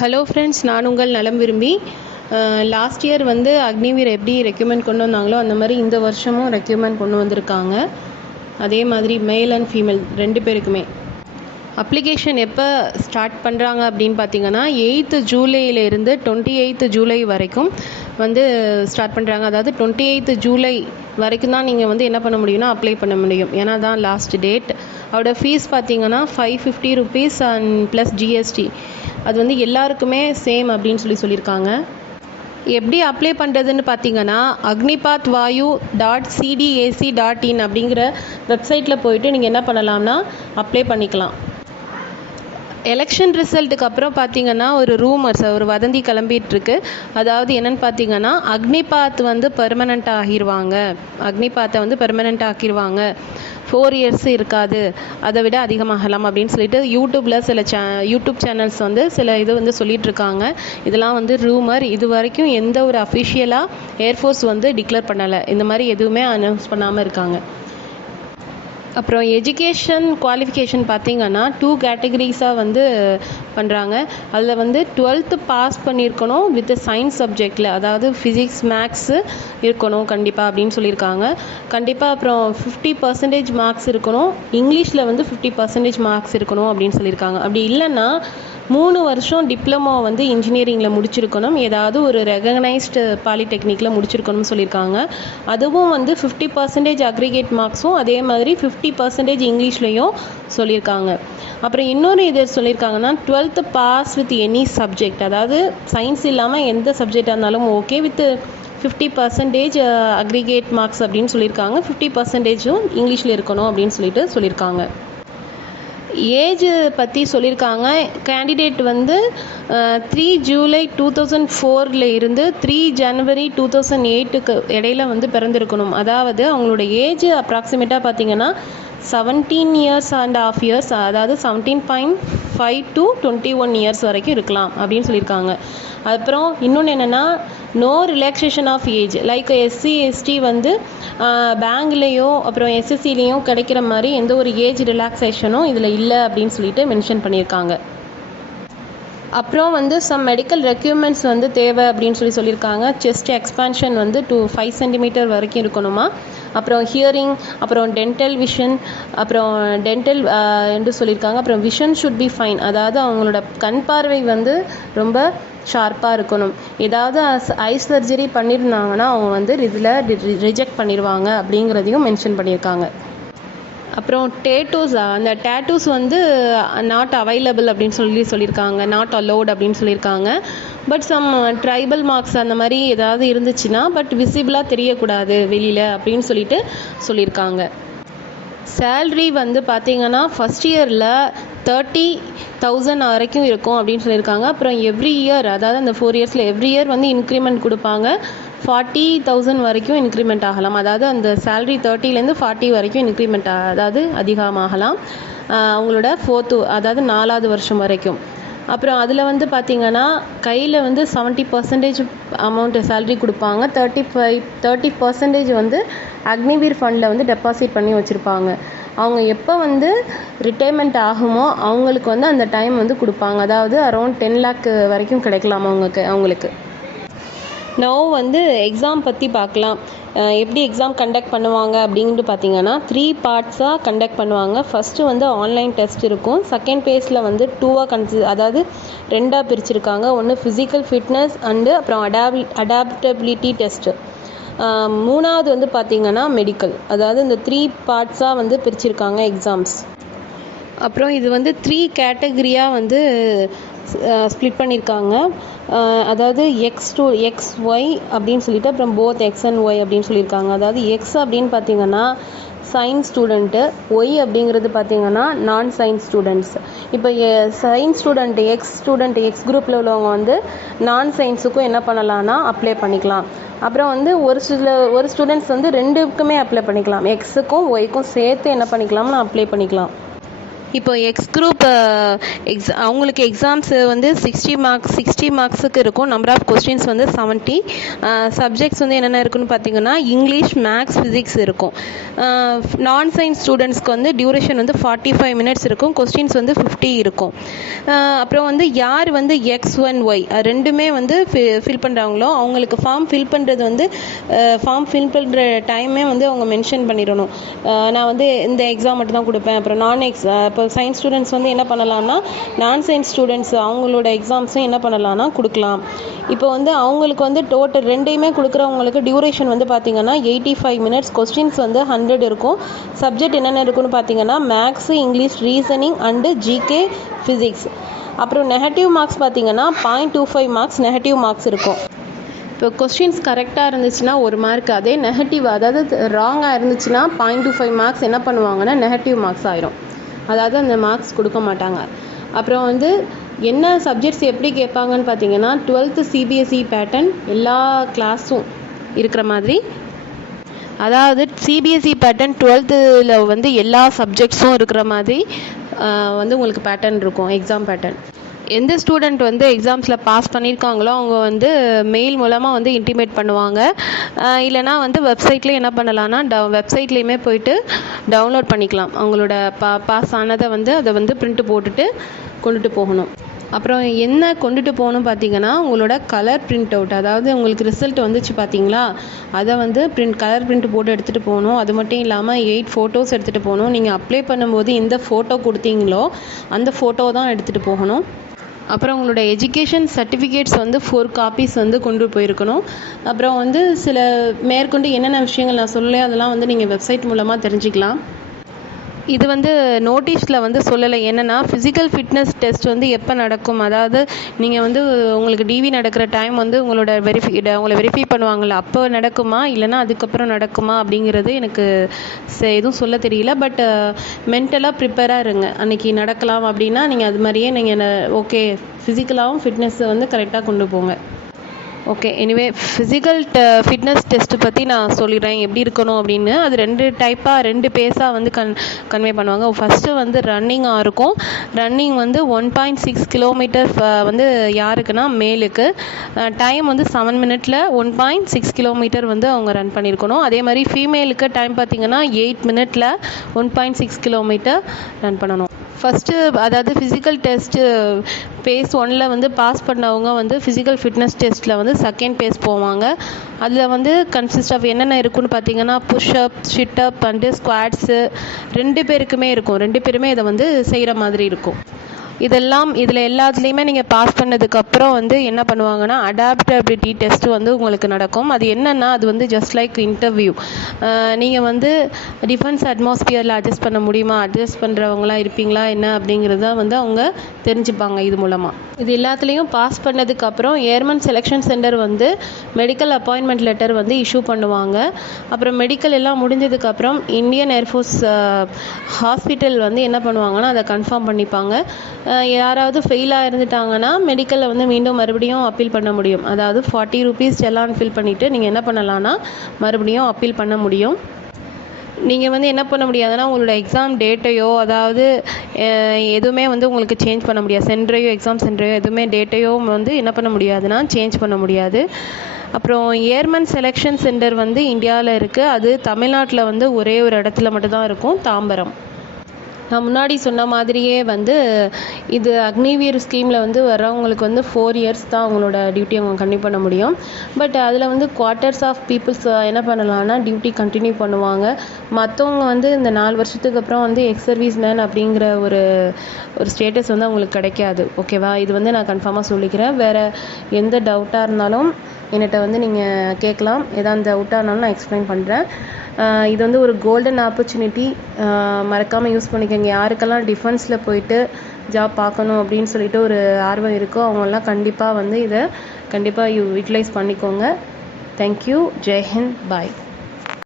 Hello friends, நான் உங்கள் நலம் விரும்பி. லாஸ்ட் இயர் வந்து அக்னிவீர் எப்படி ரெக்யூமெண்ட் கொண்டு வந்தாங்களோ அந்த மாதிரி இந்த வருஷமும் ரெக்யூமெண்ட் கொண்டு வந்திருக்காங்க. அதே மாதிரி மேல் அண்ட் ஃபீமேல் 2 பேருக்குமே அப்ளிகேஷன் எப்போ ஸ்டார்ட் பண்ணுறாங்க அப்படின்னு பார்த்தீங்கன்னா 8th ஜூலையிலேருந்து 28th ஜூலை வரைக்கும் வந்து ஸ்டார்ட் பண்ணுறாங்க. அதாவது 28th ஜூலை வரைக்கும் தான் நீங்கள் வந்து என்ன பண்ண முடியும்னா அப்ளை பண்ண முடியும். ஏன்னா தான் லாஸ்ட் டேட். அவரோட ஃபீஸ் பார்த்தீங்கன்னா 550 rupees அண்ட் ப்ளஸ் ஜிஎஸ்டி. அது வந்து எல்லாருக்குமே சேம் அப்படின்னு சொல்லியிருக்காங்க. எப்படி அப்ளை பண்ணுறதுன்னு பார்த்தீங்கன்னா agnipathvayu.cdac.in அப்படிங்கிற வெப்சைட்டில் போயிட்டு நீங்கள் என்ன பண்ணலாம்னா அப்ளை பண்ணிக்கலாம். எலெக்ஷன் ரிசல்ட்டுக்கு அப்புறம் பார்த்தீங்கன்னா ஒரு வதந்தி கிளம்பிகிட்ருக்கு. அதாவது என்னென்னு பார்த்தீங்கன்னா அக்னிபாத் வந்து பெர்மனண்ட் ஆகிடுவாங்க. அக்னிபாத்தை வந்து பெர்மனண்ட் ஆக்கிடுவாங்க. 4 years இருக்காது, அதை விட அதிகமாகலாம் அப்படின்னு சொல்லிட்டு யூடியூப்பில் சில யூடியூப் சேனல்ஸ் வந்து சில இது வந்து சொல்லிகிட்ருக்காங்க. இதெல்லாம் வந்து ரூமர். இது வரைக்கும் எந்த ஒரு அஃபிஷியலாக ஏர்ஃபோர்ஸ் வந்து டிக்ளேர் பண்ணலை. இந்த மாதிரி எதுவுமே அனௌன்ஸ் பண்ணாமல் இருக்காங்க. அப்புறம் எஜுகேஷன் குவாலிஃபிகேஷன் பார்த்திங்கன்னா 2 கேட்டகரிஸாக வந்து பண்ணுறாங்க. அதில் வந்து 12th பாஸ் பண்ணியிருக்கணும் வித் சயின்ஸ் சப்ஜெக்டில், அதாவது ஃபிசிக்ஸ் மேக்ஸு இருக்கணும் கண்டிப்பாக அப்படின்னு சொல்லியிருக்காங்க. கண்டிப்பாக அப்புறம் 50% மார்க்ஸ் இருக்கணும். இங்கிலீஷில் வந்து 50% மார்க்ஸ் இருக்கணும் அப்படின்னு சொல்லியிருக்காங்க. அப்படி இல்லைன்னா 3 வருஷம் டிப்ளமோ வந்து இன்ஜினியரிங்கில் முடிச்சிருக்கணும். ஏதாவது ஒரு ரெகக்னைஸ்டு பாலிடெக்னிக்கில் முடிச்சிருக்கணும்னு சொல்லியிருக்காங்க. அதுவும் வந்து 50% அக்ரிகேட் மார்க்ஸும் அதே மாதிரி 50% இங்கிலீஷ்லேயும் சொல்லியிருக்காங்க. அப்புறம் இன்னொரு இது சொல்லியிருக்காங்கன்னா 12th pass with any subject, அதாவது சயின்ஸ் இல்லாமல் எந்த சப்ஜெக்டாக இருந்தாலும் ஓகே வித் 50% அக்ரிகேட் மார்க்ஸ் அப்படின்னு சொல்லியிருக்காங்க. 50% இங்கிலீஷில் இருக்கணும் அப்படின்னு சொல்லியிருக்காங்க. ஏஜ் பற்றி சொல்லியிருக்காங்க. கேண்டிடேட் வந்து 3 ஜூலை 2004 இருந்து 3 ஜனவரி 2008 இடையில வந்து பிறந்திருக்கணும். அதாவது அவங்களோட ஏஜ் அப்ராக்சிமேட்டாக பார்த்தீங்கன்னா 17 years and half years, அதாவது 17.5 to 21 years வரைக்கும் இருக்கலாம் அப்படின்னு சொல்லியிருக்காங்க. அப்புறம் இன்னொன்று என்னென்னா no relaxation of age, like SC ST வந்து பேங்க்லேயோ அப்புறம் எஸ்எஸ்சிலேயும் கிடைக்கிற மாதிரி எந்த ஒரு ஏஜ் ரிலாக்ஸேஷனும் இதில் இல்லை அப்படின்னு சொல்லிட்டு மென்ஷன் பண்ணியிருக்காங்க. அப்புறம் வந்து சம் மெடிக்கல் ரெக்யூர்மெண்ட்ஸ் வந்து தேவை அப்படின்னு சொல்லியிருக்காங்க. செஸ்ட் எக்ஸ்பான்ஷன் வந்து 5 cm வரைக்கும் இருக்கணுமா. அப்புறம் ஹியரிங், அப்புறம் டென்டல் விஷன், அப்புறம் டென்டல் என்று சொல்லியிருக்காங்க. அப்புறம் விஷன் ஷுட் பி ஃபைன், அதாவது அவங்களோட கண் பார்வை வந்து ரொம்ப ஷார்ப்பாக இருக்கணும். ஏதாவது ஐ சர்ஜரி பண்ணியிருந்தாங்கன்னா அவங்க வந்து இதில் ரிஜெக்ட் பண்ணிடுவாங்க அப்படிங்கிறதையும் மென்ஷன் பண்ணியிருக்காங்க. அப்புறம் டேட்டூஸ், அந்த டேட்டூஸ் வந்து நாட் அவைலபிள் அப்படின்னு சொல்லியிருக்காங்க. நாட் அலோட் அப்படின்னு சொல்லியிருக்காங்க. பட் சம் ட்ரைபல் மார்க்ஸ் அந்த மாதிரி ஏதாவது இருந்துச்சுன்னா பட் விசிபிளாக தெரியக்கூடாது வெளியில் அப்படின்னு சொல்லியிருக்காங்க. சேல்ரி வந்து பார்த்திங்கன்னா ஃபஸ்ட் இயரில் 30,000 வரைக்கும் இருக்கும் அப்படின்னு சொல்லியிருக்காங்க. அப்புறம் எவ்ரி இயர், அதாவது அந்த 4 yearsல எவ்ரி இயர் வந்து இன்க்ரிமெண்ட் கொடுப்பாங்க. 40,000 வரைக்கும் இன்க்ரிமெண்ட் ஆகலாம். அதாவது அந்த சேல்ரி 30லேருந்து 40 வரைக்கும் இன்க்ரிமெண்ட், அதாவது அதிகமாகலாம் அவங்களோட 4th, அதாவது 4வது வருஷம் வரைக்கும். அப்புறம் அதில் வந்து பார்த்திங்கன்னா கையில் வந்து 70% அமௌண்ட்டு சேல்ரி கொடுப்பாங்க. 30% வந்து அக்னிவீர் ஃபண்டில் வந்து டெபாசிட் பண்ணி வச்சுருப்பாங்க. அவங்க எப்போ வந்து ரிட்டைர்மெண்ட் ஆகுமோ அவங்களுக்கு வந்து அந்த டைம் வந்து கொடுப்பாங்க. அதாவது அரௌண்ட் 10 lakh வரைக்கும் கிடைக்கலாம் அவங்களுக்கு. நோ வந்து எக்ஸாம் பற்றி பார்க்கலாம். எப்படி எக்ஸாம் கண்டக்ட் பண்ணுவாங்க அப்படின்ட்டு பார்த்தீங்கன்னா 3 பார்ட்ஸாக கண்டக்ட் பண்ணுவாங்க. ஃபஸ்ட்டு வந்து ஆன்லைன் டெஸ்ட் இருக்கும். செகண்ட் பேஸில் வந்து 2ஆக அதாவது 2ஆக பிரிச்சிருக்காங்க. ஒன்று ஃபிசிக்கல் ஃபிட்னஸ் அண்டு அப்புறம் அடாப்டபிலிட்டி டெஸ்ட்டு. 3வது வந்து பார்த்திங்கன்னா மெடிக்கல். அதாவது இந்த 3 பார்ட்ஸாக வந்து பிரிச்சிருக்காங்க எக்ஸாம்ஸ். அப்புறம் இது வந்து 3 கேட்டகரியாக வந்து ஸ்ப்ளிட் பண்ணியிருக்காங்க. அதாவது XY அப்படின்னு சொல்லிட்டு அப்புறம் போத் X and Y அப்படின்னு சொல்லியிருக்காங்க. அதாவது எக்ஸ் அப்படின்னு பார்த்தீங்கன்னா சயின்ஸ் ஸ்டூடெண்ட்டு, ஒய் அப்படிங்கிறது பார்த்தீங்கன்னா நான் சயின்ஸ் ஸ்டூடெண்ட்ஸ். இப்போ சயின்ஸ் எக்ஸ் குரூப்பில் உள்ளவங்க வந்து நான் சயின்ஸுக்கும் என்ன பண்ணலான்னா அப்ளை பண்ணிக்கலாம். அப்புறம் வந்து ஒரு ஸ்டூடெண்ட்ஸ் வந்து 2க்குமே அப்ளை பண்ணிக்கலாம். எக்ஸுக்கும் ஒய்க்கும் சேர்த்து என்ன பண்ணிக்கலாம்னா அப்ளை பண்ணிக்கலாம். இப்போ எக்ஸ் குரூப் அவங்களுக்கு எக்ஸாம்ஸ் வந்து 60 மார்க்ஸுக்கு இருக்கும். நம்பர் ஆஃப் கொஸ்டின்ஸ் வந்து 70. சப்ஜெக்ட்ஸ் வந்து என்னென்ன இருக்குன்னு பார்த்தீங்கன்னா இங்கிலீஷ், மேக்ஸ், ஃபிசிக்ஸ் இருக்கும். நான் சயின்ஸ் ஸ்டூடெண்ட்ஸ்க்கு வந்து டியூரேஷன் வந்து 45 மினிட்ஸ் இருக்கும். கொஸ்டின்ஸ் வந்து 50 இருக்கும். அப்புறம் வந்து யார் வந்து X1Y ரெண்டுமே வந்து ஃபில் பண்ணுறாங்களோ அவங்களுக்கு ஃபார்ம் ஃபில் பண்ணுறது வந்து ஃபார்ம் ஃபில் பண்ணுற டைமே வந்து அவங்க மென்ஷன் பண்ணிடணும். நான் வந்து இந்த எக்ஸாம் மட்டும் தான் கொடுப்பேன். அப்புறம் இப்போ சயின்ஸ் ஸ்டூடெண்ட்ஸ் வந்து என்ன பண்ணலாம்னா நான் சயின்ஸ் ஸ்டூடெண்ட்ஸ் அவங்களோட எக்ஸாம்ஸும் என்ன பண்ணலாம்னா கொடுக்கலாம். இப்போ வந்து அவங்களுக்கு வந்து டோட்டல் ரெண்டையுமே கொடுக்குறவங்களுக்கு டியூரேஷன் வந்து பார்த்திங்கன்னா 85 மினிட்ஸ். கொஸ்டின்ஸ் வந்து 100 இருக்கும். சப்ஜெக்ட் என்னென்ன இருக்குன்னு பார்த்தீங்கன்னா maths, English, reasoning and GK, physics. அப்புறம் நெகட்டிவ் மார்க்ஸ் பார்த்தீங்கன்னா 0.25 மார்க்ஸ் நெகட்டிவ் மார்க்ஸ் இருக்கும். இப்போ கொஸ்டின்ஸ் கரெக்டாக இருந்துச்சுன்னா 1 மார்க், அதே நெகட்டிவ் அதாவது ராங்காக இருந்துச்சுன்னா 0.25 மார்க்ஸ் என்ன பண்ணுவாங்கன்னா நெகட்டிவ் மார்க்ஸ் ஆயிரும். அதாவது அந்த மார்க்ஸ் கொடுக்க மாட்டாங்க. அப்புறம் வந்து என்ன சப்ஜெக்ட்ஸ் எப்படி கேட்பாங்கன்னு பார்த்தீங்கன்னா 12th CBSE பேட்டர்ன் எல்லா கிளாஸும் இருக்கிற மாதிரி, அதாவது CBSE பேட்டர்ன் 12th வந்து எல்லா சப்ஜெக்ட்ஸும் இருக்கிற மாதிரி வந்து உங்களுக்கு பேட்டர்ன் இருக்கும், எக்ஸாம் பேட்டர்ன். எந்த ஸ்டூடெண்ட் வந்து எக்ஸாம்ஸில் பாஸ் பண்ணியிருக்காங்களோ அவங்க வந்து மெயில் மூலமாக வந்து இன்டிமேட் பண்ணுவாங்க. இல்லைனா வந்து வெப்சைட்லேயே என்ன பண்ணலான்னா வெப்சைட்லேயுமே போயிட்டு டவுன்லோட் பண்ணிக்கலாம். அவங்களோட பாஸ் ஆனதை வந்து அதை வந்து பிரிண்ட் போட்டுட்டு கொண்டுட்டு போகணும். அப்புறம் என்ன கொண்டுட்டு போகணும் பார்த்தீங்கன்னா உங்களோட கலர் பிரிண்ட் அவுட், அதாவது உங்களுக்கு ரிசல்ட் வந்துச்சு பார்த்தீங்களா, அதை வந்து கலர் பிரிண்ட் போட்டு எடுத்துகிட்டு போகணும். அது மட்டும் இல்லாமல் 8 ஃபோட்டோஸ் எடுத்துகிட்டு போகணும். நீங்கள் அப்ளை பண்ணும்போது எந்த ஃபோட்டோ கொடுத்தீங்களோ அந்த ஃபோட்டோ தான் எடுத்துகிட்டு போகணும். அப்புறம் உங்களோட எஜுகேஷன் சர்டிஃபிகேட்ஸ் வந்து 4 காப்பீஸ் வந்து கொண்டு போயிருக்கணும். அப்புறம் வந்து சில மேற்கொண்டு என்னென்ன விஷயங்கள் நான் சொல்லலையோ அதெல்லாம் வந்து நீங்கள் வெப்சைட் மூலமாக தெரிஞ்சுக்கலாம். இது வந்து நோட்டீஸில் வந்து சொல்லலை. என்னென்னா ஃபிசிக்கல் ஃபிட்னஸ் டெஸ்ட் வந்து எப்போ நடக்கும், அதாவது நீங்கள் வந்து உங்களுக்கு டிவி நடக்கிற டைம் வந்து உங்களை வெரிஃபை பண்ணுவாங்கள்ல, அப்போ நடக்குமா இல்லைனா அதுக்கப்புறம் நடக்குமா அப்படிங்கிறது எனக்கு எதுவும் சொல்ல தெரியல. பட் மென்டலாக ப்ரிப்பேராக இருங்க. அன்றைக்கி நடக்கலாம் அப்படின்னா நீங்கள் அது மாதிரியே நீங்கள் ஓகே ஃபிசிக்கலாகவும் ஃபிட்னஸ் வந்து கரெக்டாக கொண்டு போங்க. Okay, anyway physical fitness test பற்றி நான் சொல்லிடுறேன் எப்படி இருக்கணும் அப்படின்னு. அது 2 பேஸாக வந்து கன்வே பண்ணுவாங்க. ஃபஸ்ட்டு வந்து ரன்னிங்காக இருக்கும். ரன்னிங் வந்து 1.6 கிலோமீட்டர் வந்து யாருக்குன்னா மேலுக்கு. டைம் வந்து 7 மினிட்ல 1.6 கிலோமீட்டர் வந்து அவங்க ரன் பண்ணியிருக்கணும். அதே மாதிரி ஃபீமேலுக்கு டைம் பார்த்திங்கன்னா 8 மினிட்ல 1.6 கிலோமீட்டர் ரன் பண்ணணும். ஃபஸ்ட்டு அதாவது ஃபிசிக்கல் டெஸ்ட்டு பேஸ் 1ல் வந்து பாஸ் பண்ணவங்க வந்து ஃபிசிக்கல் ஃபிட்னஸ் டெஸ்ட்டில் வந்து செகண்ட் பேஸ் போவாங்க. அதில் வந்து கன்சிஸ்ட் ஆஃப் என்னென்ன இருக்குன்னு பார்த்தீங்கன்னா புஷ்அப், ஷிட்டப் அண்டு ஸ்குவாட்ஸு 2 பேருக்குமே இருக்கும். 2 பேருமே இதை வந்து செய்கிற மாதிரி இருக்கும். இதில் எல்லாத்துலேயுமே நீங்கள் பாஸ் பண்ணதுக்கப்புறம் வந்து என்ன பண்ணுவாங்கன்னா அடாப்டபிலிட்டி டெஸ்ட்டு வந்து உங்களுக்கு நடக்கும். அது என்னென்னா அது வந்து ஜஸ்ட் லைக் இன்டர்வியூ. நீங்கள் வந்து டிஃபென்ஸ் அட்மாஸ்பியரில் அட்ஜஸ்ட் பண்ண முடியுமா, அட்ஜஸ்ட் பண்ணுறவங்களாம் இருப்பீங்களா என்ன அப்படிங்கிறத வந்து அவங்க தெரிஞ்சுப்பாங்க இது மூலமாக. இது எல்லாத்துலேயும் பாஸ் பண்ணதுக்கப்புறம் ஏர்மன் செலெக்ஷன் சென்டர் வந்து மெடிக்கல் அப்பாயின்மெண்ட் லெட்டர் வந்து இஷ்யூ பண்ணுவாங்க. அப்புறம் மெடிக்கல் எல்லாம் முடிஞ்சதுக்கப்புறம் இந்தியன் ஏர்ஃபோர்ஸ் ஹாஸ்பிட்டல் வந்து என்ன பண்ணுவாங்கன்னா அதை கன்ஃபார்ம் பண்ணிப்பாங்க. யாராவது ஃபெயிலாக இருந்துட்டாங்கன்னா மெடிக்கலில் வந்து மீண்டும் மறுபடியும் அப்பீல் பண்ண முடியும். அதாவது 40 ரூபீஸ் செல்லான் ஃபில் பண்ணிவிட்டு நீங்கள் என்ன பண்ணலான்னா மறுபடியும் அப்பீல் பண்ண முடியும். நீங்கள் வந்து என்ன பண்ண முடியாதுன்னா உங்களோட எக்ஸாம் டேட்டையோ அதாவது எதுவுமே வந்து உங்களுக்கு சேஞ்ச் பண்ண முடியாது. எக்ஸாம் சென்டரையோ எதுவுமே டேட்டையோ வந்து என்ன பண்ண முடியாதுன்னா சேஞ்ச் பண்ண முடியாது. அப்புறம் ஏர்மன் செலெக்ஷன் சென்டர் வந்து இந்தியாவில் இருக்குது. அது தமிழ்நாட்டில் வந்து ஒரே ஒரு இடத்துல மட்டும்தான் இருக்கும், தாம்பரம். நான் முன்னாடி சொன்ன மாதிரியே வந்து இது அக்னிவீர் ஸ்கீமில் வந்து வர்றவங்களுக்கு வந்து 4 இயர்ஸ் தான் அவங்களோட டியூட்டி அவங்க கண்டினியூ பண்ண முடியும். பட் அதில் வந்து குவார்ட்டர்ஸ் ஆஃப் பீப்புள்ஸ் என்ன பண்ணலாம்னா டியூட்டி கண்டினியூ பண்ணுவாங்க. மற்றவங்க வந்து இந்த 4 வருஷத்துக்கு அப்புறம் வந்து எக்ஸ் சர்வீஸ் மேன் அப்படிங்கிற ஒரு ஸ்டேட்டஸ் வந்து அவங்களுக்கு கிடைக்காது. ஓகேவா, இது வந்து நான் கன்ஃபார்மாக சொல்லிக்கிறேன். வேறு எந்த டவுட்டாக இருந்தாலும் என்கிட்ட வந்து நீங்கள் கேட்கலாம். எதாவது டவுட்டாக இருந்தாலும் நான் எக்ஸ்பிளைன் பண்ணுறேன். இது வந்து ஒரு கோல்டன் ஆப்பர்ச்சுனிட்டி, மறக்காமல் யூஸ் பண்ணிக்கோங்க. யாருக்கெல்லாம் டிஃபென்ஸில் போயிட்டு ஜாப் பார்க்கணும் அப்படின்னு சொல்லிட்டு ஒரு ஆர்வம் இருக்கோ அவங்கெல்லாம் கண்டிப்பாக வந்து இதை யூட்டிலைஸ் பண்ணிக்கோங்க. தேங்க்யூ. ஜெய் ஹிந்த். பாய்.